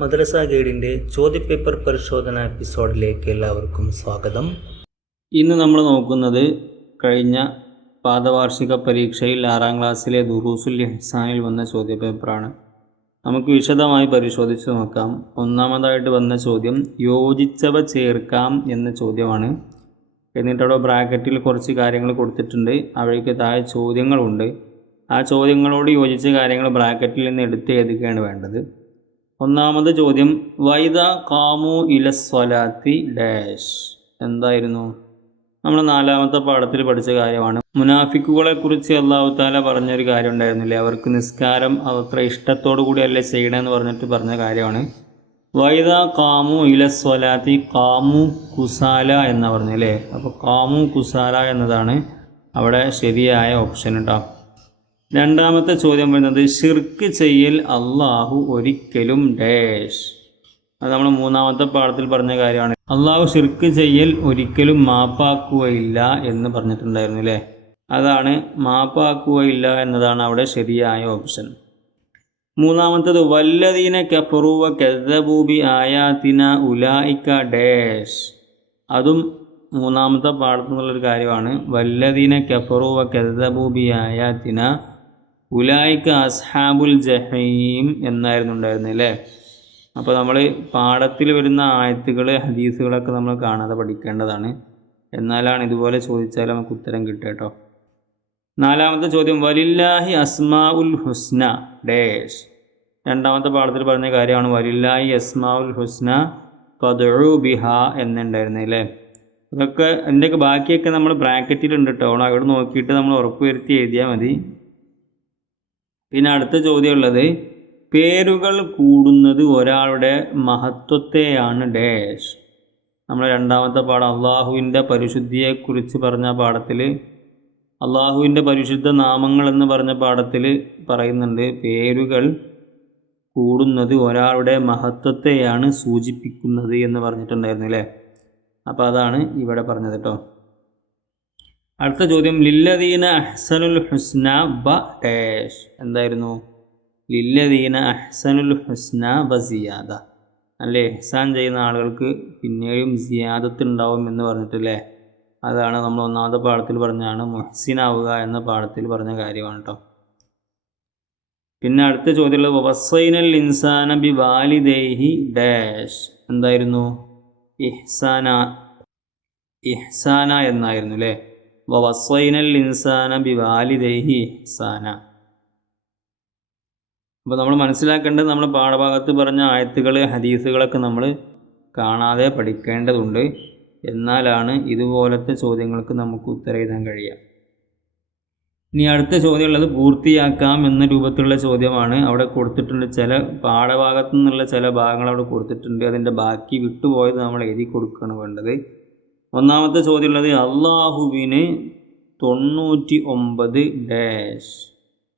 മദ്രസ ഗൈഡിൻ്റെ ചോദ്യപേപ്പർ പരിശോധന എപ്പിസോഡിലേക്ക് എല്ലാവർക്കും സ്വാഗതം. ഇന്ന് നമ്മൾ നോക്കുന്നത് കഴിഞ്ഞ പാദവാർഷിക പരീക്ഷയിൽ 6ാം ക്ലാസ്സിലെ ദുറൂസുൽ ഇഹ്സാനിൽ വന്ന ചോദ്യപേപ്പറാണ്. നമുക്ക് വിശദമായി പരിശോധിച്ച് നോക്കാം. ഒന്നാമതായിട്ട് വന്ന ചോദ്യം യോജിച്ചവ ചേർക്കാം എന്ന ചോദ്യമാണ്. എന്നിട്ട് അവിടെ ബ്രാക്കറ്റിൽ കുറച്ച് കാര്യങ്ങൾ കൊടുത്തിട്ടുണ്ട്. അവിടേക്ക് താഴെ ചോദ്യങ്ങളുണ്ട്. ആ ചോദ്യങ്ങളോട് യോജിച്ച കാര്യങ്ങൾ ബ്രാക്കറ്റിൽ നിന്ന് എടുത്ത് എഴുതുകയാണ് വേണ്ടത്. ഒന്നാമത് ചോദ്യം വൈദ കാമു ഇലസ്വലാത്തി ഡാഷ് എന്തായിരുന്നു? നമ്മൾ 4ാമത്തെ പാഠത്തിൽ പഠിച്ച കാര്യമാണ്. മുനാഫിക്കുകളെ കുറിച്ച് അല്ലാഹു തആല പറഞ്ഞൊരു കാര്യം ഉണ്ടായിരുന്നില്ലേ, അവർക്ക് നിസ്കാരം അത്ര ഇഷ്ടത്തോടു കൂടിയല്ലേ ചെയ്യണമെന്ന് പറഞ്ഞ കാര്യമാണ്. വൈദ കാമു ഇലസ്വലാത്തി കാമു കുസാല എന്ന് പറഞ്ഞല്ലേ. അപ്പോൾ കാമു കുസാല എന്നതാണ് അവിടെ ശരിയായ ഓപ്ഷൻ കേട്ടോ. രണ്ടാമത്തെ ചോദ്യം വരുന്നത് ഷിർക്ക് ചെയ്യൽ അള്ളാഹു ഒരിക്കലും ഡാഷ്. അത് നമ്മൾ 3ാമത്തെ പാഠത്തിൽ പറഞ്ഞ കാര്യമാണ്. അള്ളാഹു ഷിർക്ക് ചെയ്യൽ ഒരിക്കലും മാപ്പാക്കുകയില്ല എന്ന് പറഞ്ഞിട്ടുണ്ടായിരുന്നു അല്ലേ. അതാണ് മാപ്പാക്കുകയില്ല എന്നതാണ് അവിടെ ശരിയായ ഓപ്ഷൻ. മൂന്നാമത്തത് വല്ലദീന കഫറു വ കദ്ദബൂ ബി ആയാതിന ഉലൈക ഡാഷ്. അതും 3ാമത്തെ പാഠത്തിൽ നിന്നുള്ളൊരു കാര്യമാണ്. വല്ലദീന കഫറു വ കദ്ദബൂ ബി ആയാതിന ഉലൈക അസ്ഹാബുൽ ജഹീം എന്നായിരുന്നു ഉണ്ടായിരുന്നത് അല്ലേ. അപ്പോൾ നമ്മൾ പാഠത്തിൽ വരുന്ന ആയത്തുകൾ ഹദീസുകളൊക്കെ നമ്മൾ കാണാതെ പഠിക്കേണ്ടതാണ്. എന്നാലാണ് ഇതുപോലെ ചോദിച്ചാൽ നമുക്ക് ഉത്തരം കിട്ടുക കേട്ടോ. 4ാമത്തെ ചോദ്യം വലില്ലാഹി അസ്മാഉൽ ഹുസ്ന ഡാഷ്. 2ാമത്തെ പാഠത്തിൽ പറഞ്ഞ കാര്യമാണ് വലില്ലാഹി അസ്മാഉൽ ഹുസ്ന ഫദ്ഉ ബിഹാ എന്നുണ്ടായിരുന്നത് അല്ലേ. ഇതൊക്കെ അതിൻ്റെയൊക്കെ ബാക്കിയൊക്കെ നമ്മൾ ബ്രാക്കറ്റിലുണ്ട് കേട്ടോ. അവിടെ നോക്കിയിട്ട് നമ്മൾ ഉറപ്പ് വരുത്തി എഴുതിയാൽ മതി. പിന്നെ അടുത്ത ചോദ്യമുള്ളത് പേരുകൾ കൂടുന്നത് ഒരാളുടെ മഹത്വത്തെയാണ് ഡാഷ്. നമ്മൾ 2ാമത്തെ പാഠം അള്ളാഹുവിൻ്റെ പരിശുദ്ധിയെക്കുറിച്ച് പറഞ്ഞ പാഠത്തിൽ അള്ളാഹുവിൻ്റെ പരിശുദ്ധ നാമങ്ങൾ എന്ന് പറഞ്ഞ പാഠത്തിൽ പറയുന്നുണ്ട് പേരുകൾ കൂടുന്നത് ഒരാളുടെ മഹത്വത്തെയാണ് സൂചിപ്പിക്കുന്നത് എന്ന് പറഞ്ഞിട്ടുണ്ടായിരുന്നു അല്ലേ. അപ്പോൾ അതാണ് ഇവിടെ പറഞ്ഞത് കേട്ടോ. അടുത്ത ചോദ്യം ലില്ലദീന അഹ്സനുൽ ഹുസ്ന ബ ഡാഷ് എന്തായിരുന്നു? ലില്ലദീന അഹ്സനുൽ ഹുസ്ന ബ സിയാദ അല്ലേ. ഇഹ്സാൻ ചെയ്യുന്ന ആളുകൾക്ക് പിന്നെയും സിയാദത്ത് ഉണ്ടാവും എന്ന് പറഞ്ഞിട്ടില്ലേ. അതാണ് നമ്മൾ 1ാമത്തെ പാഠത്തിൽ പറഞ്ഞാണ് മുഹ്സിനാവുക എന്ന പാഠത്തിൽ പറഞ്ഞ കാര്യമാണ് കേട്ടോ. പിന്നെ അടുത്ത ചോദ്യമുള്ളത് വസൈനൽ ഇൻസാന ബി വാലിദൈഹി ഡാഷ് എന്തായിരുന്നു? ഇഹ്സാന എന്നായിരുന്നു അല്ലേ. വസൈനൽ ഇൻസാന ബി വാലിദൈഹി ഇഹ്സാന. അപ്പോൾ നമ്മൾ മനസ്സിലാക്കേണ്ടത് നമ്മൾ പാഠഭാഗത്ത് പറഞ്ഞ ആയത്തുകൾ ഹദീസുകളൊക്കെ നമ്മൾ കാണാതെ പഠിക്കേണ്ടതുണ്ട്. എന്നാലാണ് ഇതുപോലത്തെ ചോദ്യങ്ങൾക്ക് നമുക്ക് ഉത്തരം എഴുതാൻ കഴിയുക. ഇനി അടുത്ത ചോദ്യമുള്ളത് പൂർത്തിയാക്കാം എന്ന രൂപത്തിലുള്ള ചോദ്യമാണ്. അവിടെ കൊടുത്തിട്ടുണ്ട് ചില പാഠഭാഗത്തു നിന്നുള്ള ചില ഭാഗങ്ങൾ അവിടെ കൊടുത്തിട്ടുണ്ട്. അതിൻ്റെ ബാക്കി വിട്ടുപോയത് നമ്മൾ എഴുതി കൊടുക്കുകയാണ് വേണ്ടത്. 1ാമത്തെ ചോദ്യമുള്ളത് അള്ളാഹുവിന് 99 ഡാഷ്.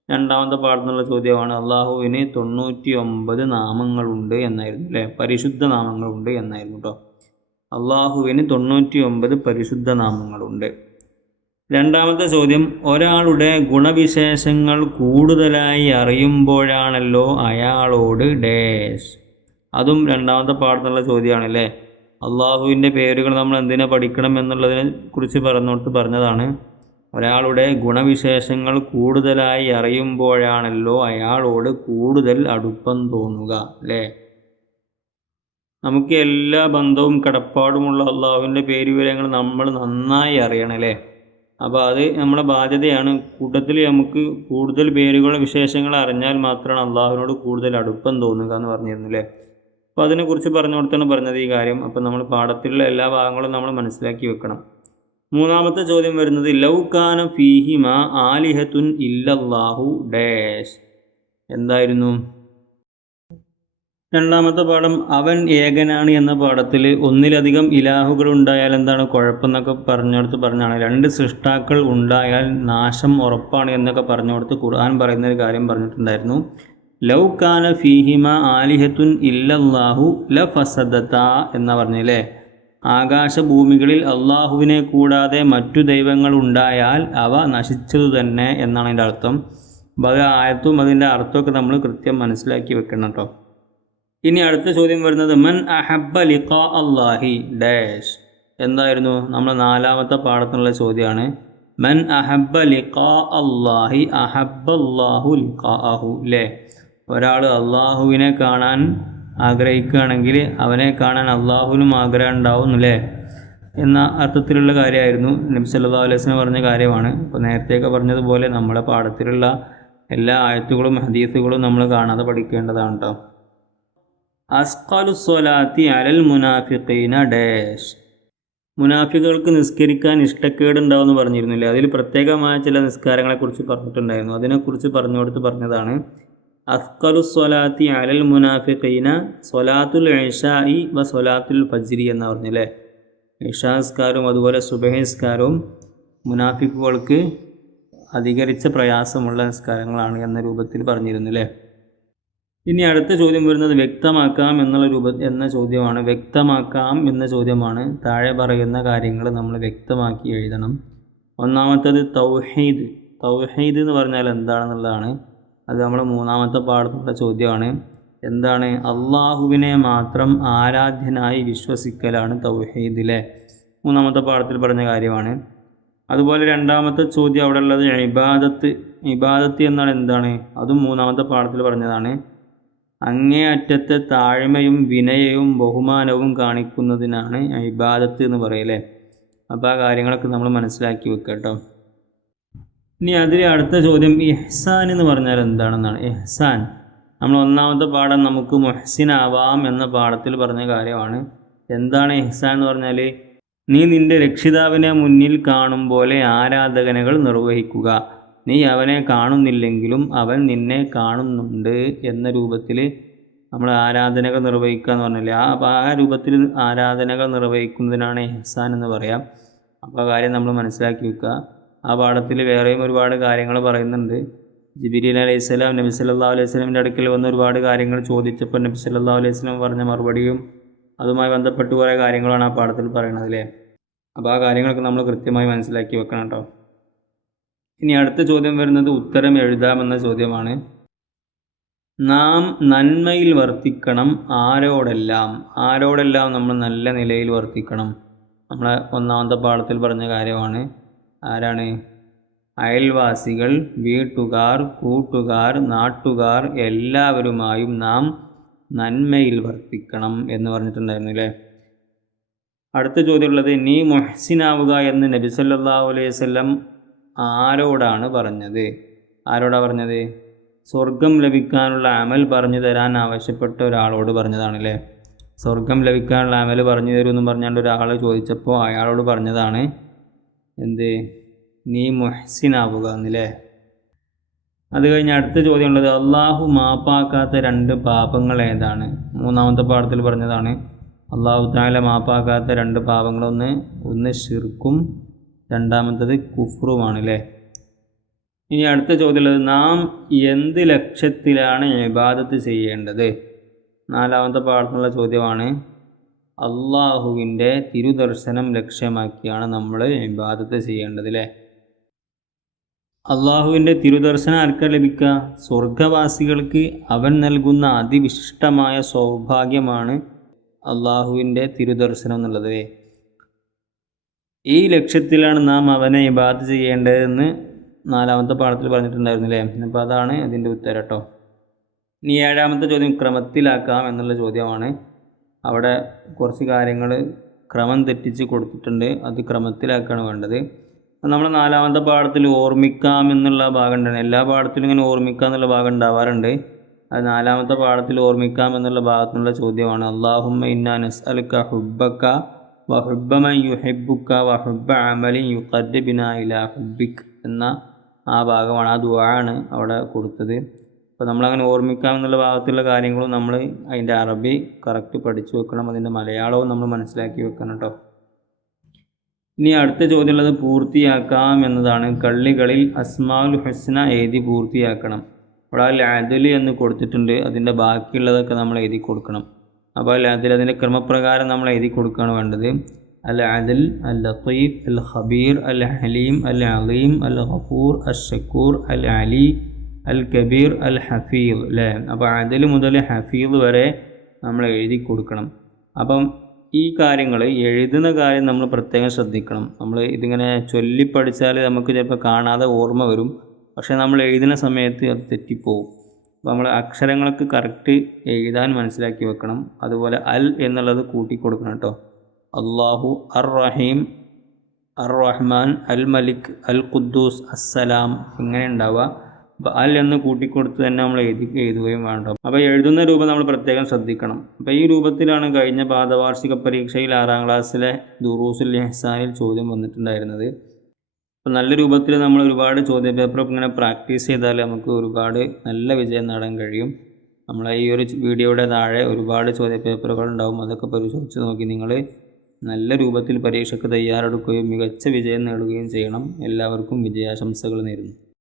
2ാമത്തെ പാഠത്തിനുള്ള ചോദ്യമാണ് അള്ളാഹുവിന് 99 നാമങ്ങളുണ്ട് എന്നായിരുന്നു അല്ലേ. പരിശുദ്ധ നാമങ്ങളുണ്ട് എന്നായിരുന്നു കേട്ടോ. അള്ളാഹുവിന് 99 പരിശുദ്ധ നാമങ്ങളുണ്ട്. 2ാമത്തെ ചോദ്യം ഒരാളുടെ ഗുണവിശേഷങ്ങൾ കൂടുതലായി അറിയുമ്പോഴാണല്ലോ അയാളോട് ഡാഷ്. അതും 2ാമത്തെ പാഠത്തിനുള്ള ചോദ്യമാണല്ലേ. അള്ളാഹുവിൻ്റെ പേരുകൾ നമ്മൾ എന്തിനാ പഠിക്കണം എന്നുള്ളതിനെ കുറിച്ച് പറഞ്ഞതാണ്. ഒരാളുടെ ഗുണവിശേഷങ്ങൾ കൂടുതലായി അറിയുമ്പോഴാണല്ലോ അയാളോട് കൂടുതൽ അടുപ്പം തോന്നുക അല്ലേ. നമുക്ക് എല്ലാ ബന്ധവും കടപ്പാടുമുള്ള അള്ളാഹുവിൻ്റെ പേരുവിവരങ്ങൾ നമ്മൾ നന്നായി അറിയണം അല്ലേ. അപ്പോൾ അത് നമ്മുടെ ബാധ്യതയാണ്. കൂട്ടത്തിൽ നമുക്ക് കൂടുതൽ പേരുകളുടെ വിശേഷങ്ങൾ അറിഞ്ഞാൽ മാത്രമാണ് അള്ളാഹുവിനോട് കൂടുതൽ അടുപ്പം തോന്നുക എന്ന് പറഞ്ഞിരുന്നു അല്ലേ. അപ്പോൾ അതിനെക്കുറിച്ച് പറഞ്ഞു കൊടുത്താണ് പറഞ്ഞത് ഈ കാര്യം. അപ്പോൾ നമ്മൾ പാഠത്തിലുള്ള എല്ലാ ഭാഗങ്ങളും നമ്മൾ മനസ്സിലാക്കി വെക്കണം. 3ാമത്തെ ചോദ്യം വരുന്നത് ലൗകാന ഫീഹിമ ആലിഹത്തുൻ ഇല്ലല്ലാഹു ഡാഷ് എന്തായിരുന്നു? 2ാമത്തെ പാഠം അവൻ ഏകനാണ് എന്ന പാഠത്തിൽ ഒന്നിലധികം ഇലാഹുകൾ ഉണ്ടായാൽ എന്താണ് കുഴപ്പമെന്നൊക്കെ പറഞ്ഞാണ്. 2 സൃഷ്ടാക്കൾ ഉണ്ടായാൽ നാശം ഉറപ്പാണ് എന്നൊക്കെ പറഞ്ഞുകൊടുത്ത് ഖുർആൻ പറയുന്നൊരു കാര്യം പറഞ്ഞിട്ടുണ്ടായിരുന്നു. ലൗകാന ഫീഹിമ ആലിഹത്തുൻ ഇല്ലല്ലാഹു ലഫസദതാ എന്ന് പറഞ്ഞില്ലേ. ആകാശഭൂമികളിൽ അള്ളാഹുവിനെ കൂടാതെ മറ്റു ദൈവങ്ങൾ ഉണ്ടായാൽ അവ നശിച്ചതു തന്നെ എന്നാണ് അതിൻ്റെ അർത്ഥം. അപ്പോൾ അത് ആയത്തും അതിൻ്റെ അർത്ഥമൊക്കെ നമ്മൾ കൃത്യം മനസ്സിലാക്കി വെക്കണം കേട്ടോ. ഇനി അടുത്ത ചോദ്യം വരുന്നത് മൻ അഹബ്ബ ലിഖാ അല്ലാഹി ഡാഷ്. എന്തായിരുന്നു നമ്മൾ 4ാമത്തെ പാഠത്തിനുള്ള ചോദ്യമാണ്. മൻ അഹബ്ബ ലിഖാ അല്ലാഹി അഹബ്ബല്ലാഹു ലിഖാഅഹു. അല്ലേ, ഒരാൾ അള്ളാഹുവിനെ കാണാൻ ആഗ്രഹിക്കുകയാണെങ്കിൽ അവനെ കാണാൻ അള്ളാഹുവിനും ആഗ്രഹം ഉണ്ടാവും അല്ലേ എന്ന അർത്ഥത്തിലുള്ള കാര്യമായിരുന്നു നബി സല്ലല്ലാഹു അലൈഹി വസല്ലം പറഞ്ഞ കാര്യമാണ്. ഇപ്പോൾ നേരത്തെയൊക്കെ പറഞ്ഞതുപോലെ നമ്മുടെ പാഠത്തിലുള്ള എല്ലാ ആയത്തുകളും ഹദീസുകളും നമ്മൾ കാണാതെ പഠിക്കേണ്ടതാണ് കേട്ടോ. അസ്ഖലു സ്വലാത്തി അലൽ മുനാഫിഖീന ഡാഷ്. മുനാഫികൾക്ക് നിസ്കരിക്കാൻ ഇഷ്ടക്കേടുണ്ടാവും എന്ന് പറഞ്ഞിരുന്നില്ലേ, അതിൽ പ്രത്യേകമായ ചില നിസ്കാരങ്ങളെക്കുറിച്ച് പറഞ്ഞിട്ടുണ്ടായിരുന്നു. അതിനെക്കുറിച്ച് പറഞ്ഞതാണ് അസ്ഖലു സ്വലാത്തി അലൽ മുനാഫിഖീന സ്വലാത്തുൽ ഇശാഇ വ സ്വലാത്തുൽ ഫജ്രി എന്ന് പറഞ്ഞില്ലേ. ഇശാ നിസ്കാരവും അതുപോലെ സുബഹി നിസ്കാരവും മുനാഫിക്കുകൾക്ക് അധികരിച്ച പ്രയാസമുള്ള നിസ്കാരങ്ങളാണ് എന്ന രൂപത്തിൽ പറഞ്ഞിരുന്നില്ലേ. ഇനി അടുത്ത ചോദ്യം വരുന്നത് വ്യക്തമാക്കാം എന്ന ചോദ്യമാണ്. വ്യക്തമാക്കാം എന്ന ചോദ്യമാണ്. താഴെ പറയുന്ന കാര്യങ്ങൾ നമ്മൾ വ്യക്തമാക്കി എഴുതണം. ഒന്നാമത്തേത് തൗഹീദ്. തൗഹീദ് എന്ന് പറഞ്ഞാൽ എന്താണെന്നുള്ളതാണ്. അത് നമ്മൾ 3ാമത്തെ പാഠത്തിലുള്ള ചോദ്യമാണ്. എന്താണ്? അള്ളാഹുവിനെ മാത്രം ആരാധ്യനായി വിശ്വസിക്കലാണ് തൗഹീദിലെ 3ാമത്തെ പാഠത്തിൽ പറഞ്ഞ കാര്യമാണ്. അതുപോലെ 2ാമത്തെ ചോദ്യം അവിടെ ഉള്ളത് ഇബാദത്ത്. ഇബാദത്ത് എന്നാൽ എന്താണ്? അതും 3ാമത്തെ പാഠത്തിൽ പറഞ്ഞതാണ്. അങ്ങേയറ്റത്തെ താഴ്മയും വിനയവും ബഹുമാനവും കാണിക്കുന്നതിനാണ് ഇബാദത്ത് എന്ന് പറയല്ലേ. അപ്പോൾ ആ കാര്യങ്ങളൊക്കെ നമ്മൾ മനസ്സിലാക്കി വെക്കുക കേട്ടോ. ഇനി അതിൽ അടുത്ത ചോദ്യം ഇഹ്സാൻ എന്ന് പറഞ്ഞാൽ എന്താണെന്നാണ്. ഇഹ്സാൻ നമ്മൾ 1ാമത്തെ പാഠം നമുക്ക് മുഹ്സിനാവാം എന്ന പാഠത്തിൽ പറഞ്ഞ കാര്യമാണ്. എന്താണ് ഇഹ്സാൻ എന്ന് പറഞ്ഞാൽ നീ നിൻ്റെ രക്ഷിതാവിനെ മുന്നിൽ കാണും പോലെ ആരാധനകൾ നിർവഹിക്കുക. നീ അവനെ കാണുന്നില്ലെങ്കിലും അവൻ നിന്നെ കാണുന്നുണ്ട് എന്ന രൂപത്തിൽ നമ്മൾ ആരാധനകൾ നിർവഹിക്കുക എന്ന് പറഞ്ഞില്ലേ. ആ രൂപത്തിൽ ആരാധനകൾ നിർവഹിക്കുന്നതിനാണ് ഇഹ്സാൻ എന്ന് പറയാം. അപ്പോൾ ആ കാര്യം നമ്മൾ മനസ്സിലാക്കി വെക്കുക. ആ പാഠത്തിൽ വേറെയും ഒരുപാട് കാര്യങ്ങൾ പറയുന്നുണ്ട്. ജിബ്രീൽ അലൈഹിസ്സലാം നബി സല്ലല്ലാഹു അലൈഹി വസല്ലമിൻ്റെ അടുക്കൽ വന്ന് ഒരുപാട് കാര്യങ്ങൾ ചോദിച്ചപ്പോൾ നബി സല്ലല്ലാഹു അലൈഹി വസല്ലം പറഞ്ഞ മറുപടിയും അതുമായി ബന്ധപ്പെട്ട് കുറേ കാര്യങ്ങളാണ് ആ പാഠത്തിൽ പറയുന്നത് അല്ലേ. അപ്പോൾ ആ കാര്യങ്ങളൊക്കെ നമ്മൾ കൃത്യമായി മനസ്സിലാക്കി വെക്കണം കേട്ടോ. ഇനി അടുത്ത ചോദ്യം വരുന്നത് ഉത്തരം എഴുതാമെന്ന ചോദ്യമാണ്. നാം നന്മയിൽ വർത്തിക്കണം. ആരോടെല്ലാം നമ്മൾ നല്ല നിലയിൽ വർത്തിക്കണം. നമ്മളെ 1ാമത്തെ പാഠത്തിൽ പറഞ്ഞ കാര്യമാണ്. ആരാണ്? അയൽവാസികൾ, വീട്ടുകാർ, കൂട്ടുകാർ, നാട്ടുകാർ എല്ലാവരുമായും നാം നന്മയിൽ വർത്തിക്കണം എന്ന് പറഞ്ഞിട്ടുണ്ടായിരുന്നു അല്ലേ. അടുത്ത ചോദ്യമുള്ളത് നീ മുഹ്സിനാവുക എന്ന് നബി സല്ലല്ലാഹു അലൈഹി വസല്ലം ആരോടാണ് പറഞ്ഞത്? പറഞ്ഞത്? സ്വർഗം ലഭിക്കാനുള്ള അമൽ പറഞ്ഞു തരാൻ ആവശ്യപ്പെട്ട ഒരാളോട് പറഞ്ഞതാണല്ലേ. സ്വർഗം ലഭിക്കാനുള്ള അമൽ പറഞ്ഞു തരുമെന്ന് പറഞ്ഞാണ്ട് ഒരാൾ ചോദിച്ചപ്പോൾ അയാളോട് പറഞ്ഞതാണ് എന്ത്? നീ മുഹ്സിനാവുക എന്നല്ലേ. അത് കഴിഞ്ഞ് അടുത്ത ചോദ്യം ഉള്ളത് അള്ളാഹു മാപ്പാക്കാത്ത 2 പാപങ്ങൾ ഏതാണ്? 3ാമത്തെ പാഠത്തിൽ പറഞ്ഞതാണ്. അള്ളാഹു തആല മാപ്പാക്കാത്ത 2 പാപങ്ങൾ ഒന്ന് ശിർക്കും 2ാമത്തത് കുഫ്റുമാണ് അല്ലേ. ഇനി അടുത്ത ചോദ്യം ഉള്ളത് നാം എന്ത് ലക്ഷ്യത്തിലാണ് ഇബാദത്ത് ചെയ്യേണ്ടത്? 4ാമത്തെ പാഠത്തിലുള്ള ചോദ്യമാണ്. അള്ളാഹുവിൻ്റെ തിരുദർശനം ലക്ഷ്യമാക്കിയാണ് നമ്മൾ ഇബാദത്ത് ചെയ്യേണ്ടത് അല്ലേ. അള്ളാഹുവിൻ്റെ തിരുദർശനം ആർക്കാ ലഭിക്കുക? സ്വർഗവാസികൾക്ക് അവൻ നൽകുന്ന അതിവിശിഷ്ടമായ സൗഭാഗ്യമാണ് അള്ളാഹുവിൻ്റെ തിരുദർശനം എന്നുള്ളത്. ഈ ലക്ഷ്യത്തിലാണ് നാം അവനെ ഇബാദത്ത് ചെയ്യേണ്ടതെന്ന് 4ാമത്തെ പാഠത്തിൽ പറഞ്ഞിട്ടുണ്ടായിരുന്നു അല്ലേ. അപ്പോൾ അതാണ് അതിൻ്റെ ഉത്തരം കേട്ടോ. ഇനി 7ാമത്തെ ചോദ്യം ക്രമത്തിലാക്കാം എന്നുള്ള ചോദ്യമാണ്. അവിടെ കുറച്ച് കാര്യങ്ങൾ ക്രമം തെറ്റിച്ച് കൊടുത്തിട്ടുണ്ട്. അത് ക്രമത്തിലാക്കാണ് വേണ്ടത്. നമ്മൾ 4ാമത്തെ പാഠത്തിൽ ഓർമ്മിക്കാം എന്നുള്ള ഭാഗം ഉണ്ടാണ്. എല്ലാ പാഠത്തിലും ഇങ്ങനെ ഓർമ്മിക്കാം എന്നുള്ള ഭാഗം ഉണ്ടാവാറുണ്ട്. അത് 4ാമത്തെ പാഠത്തിൽ ഓർമ്മിക്കാം എന്നുള്ള ഭാഗത്തുനിന്നുള്ള ചോദ്യമാണ്. അല്ലാഹുമ്മ ഇന്നാ നസ്അലുക ഹുബ്ബക വ ഹുബ്ബ മൻ യുഹിബ്ബുക വ ഹുബ്ബ അമലിൻ യുഖർരിബുനാ ഇലാ ഹുബ്ബിക് എന്ന ആ ഭാഗമാണ്, ആ ദുആണ് അവിടെ കൊടുത്തത്. അപ്പോൾ നമ്മളങ്ങനെ ഓർമ്മിക്കാം എന്നുള്ള ഭാഗത്തുള്ള കാര്യങ്ങളും നമ്മൾ അതിൻ്റെ അറബി കറക്റ്റ് പഠിച്ചു വെക്കണം. അതിൻ്റെ മലയാളവും നമ്മൾ മനസ്സിലാക്കി വെക്കണം കേട്ടോ. ഇനി അടുത്ത ചോദ്യമുള്ളത് പൂർത്തിയാക്കാം എന്നതാണ്. കള്ളികളിൽ അസ്മാഉൽ ഹുസ്ന എഴുതി പൂർത്തിയാക്കണം. അവിടെ അൽ അദൽ എന്ന് കൊടുത്തിട്ടുണ്ട്. അതിൻ്റെ ബാക്കിയുള്ളതൊക്കെ നമ്മൾ എഴുതി കൊടുക്കണം. അപ്പോൾ അൽ അദൽ അതിൻ്റെ ക്രമപ്രകാരം നമ്മൾ എഴുതി കൊടുക്കുകയാണ് വേണ്ടത്. അൽ അദൽ, അൽ ലത്തീഫ്, അൽ ഖബീർ, അൽ ഹലീം, അൽ അലീം, അൽ ഗഫൂർ, അൽ ഷക്കൂർ, അൽ അലി, അൽ കബീർ, അൽ ഹഫീദ് അല്ലേ. അപ്പോൾ അദൽ മുതൽ ഹഫീദ് വരെ നമ്മൾ എഴുതി കൊടുക്കണം. അപ്പം ഈ കാര്യങ്ങൾ എഴുതുന്ന കാര്യം നമ്മൾ പ്രത്യേകം ശ്രദ്ധിക്കണം. നമ്മൾ ഇതിങ്ങനെ ചൊല്ലിപ്പഠിച്ചാൽ നമുക്ക് ചിലപ്പോൾ കാണാതെ ഓർമ്മ വരും, പക്ഷേ നമ്മൾ എഴുതുന്ന സമയത്ത് അത് തെറ്റിപ്പോവും. അപ്പോൾ നമ്മൾ അക്ഷരങ്ങൾക്ക് കറക്റ്റ് എഴുതാൻ മനസ്സിലാക്കി വെക്കണം. അതുപോലെ അൽ എന്നുള്ളത് കൂട്ടി കൊടുക്കണം കേട്ടോ. അള്ളാഹു, അർ റഹീം, അർ റഹ്മാൻ, അൽ മലിക്, അൽ ഖുദ്ദൂസ്, അസ്സലാം ഇങ്ങനെ ഉണ്ടാവുക. അപ്പോൾ അൽ എന്ന് കൂട്ടിക്കൊടുത്ത് തന്നെ നമ്മൾ എഴുതുകയും വേണ്ട. അപ്പോൾ എഴുതുന്ന രൂപം നമ്മൾ പ്രത്യേകം ശ്രദ്ധിക്കണം. അപ്പോൾ ഈ രൂപത്തിലാണ് കഴിഞ്ഞ പാദവാർഷിക പരീക്ഷയിൽ 6ാം ക്ലാസ്സിലെ ദുറൂസുൽ ഇഹ്സാനിൽ ചോദ്യം വന്നിട്ടുണ്ടായിരുന്നത്. അപ്പോൾ നല്ല രൂപത്തിൽ നമ്മൾ ഒരുപാട് ചോദ്യപേപ്പറൊക്കെ ഇങ്ങനെ പ്രാക്ടീസ് ചെയ്താൽ നമുക്ക് ഒരുപാട് നല്ല വിജയം നേടാൻ കഴിയും. നമ്മളെ ഈ ഒരു വീഡിയോയുടെ താഴെ ഒരുപാട് ചോദ്യപേപ്പറുകൾ ഉണ്ടാവും. അതൊക്കെ പരിശോധിച്ച് നോക്കി നിങ്ങൾ നല്ല രൂപത്തിൽ പരീക്ഷയ്ക്ക് തയ്യാറെടുക്കുകയും മികച്ച വിജയം നേടുകയും ചെയ്യണം. എല്ലാവർക്കും വിജയാശംസകൾ നേരുന്നു.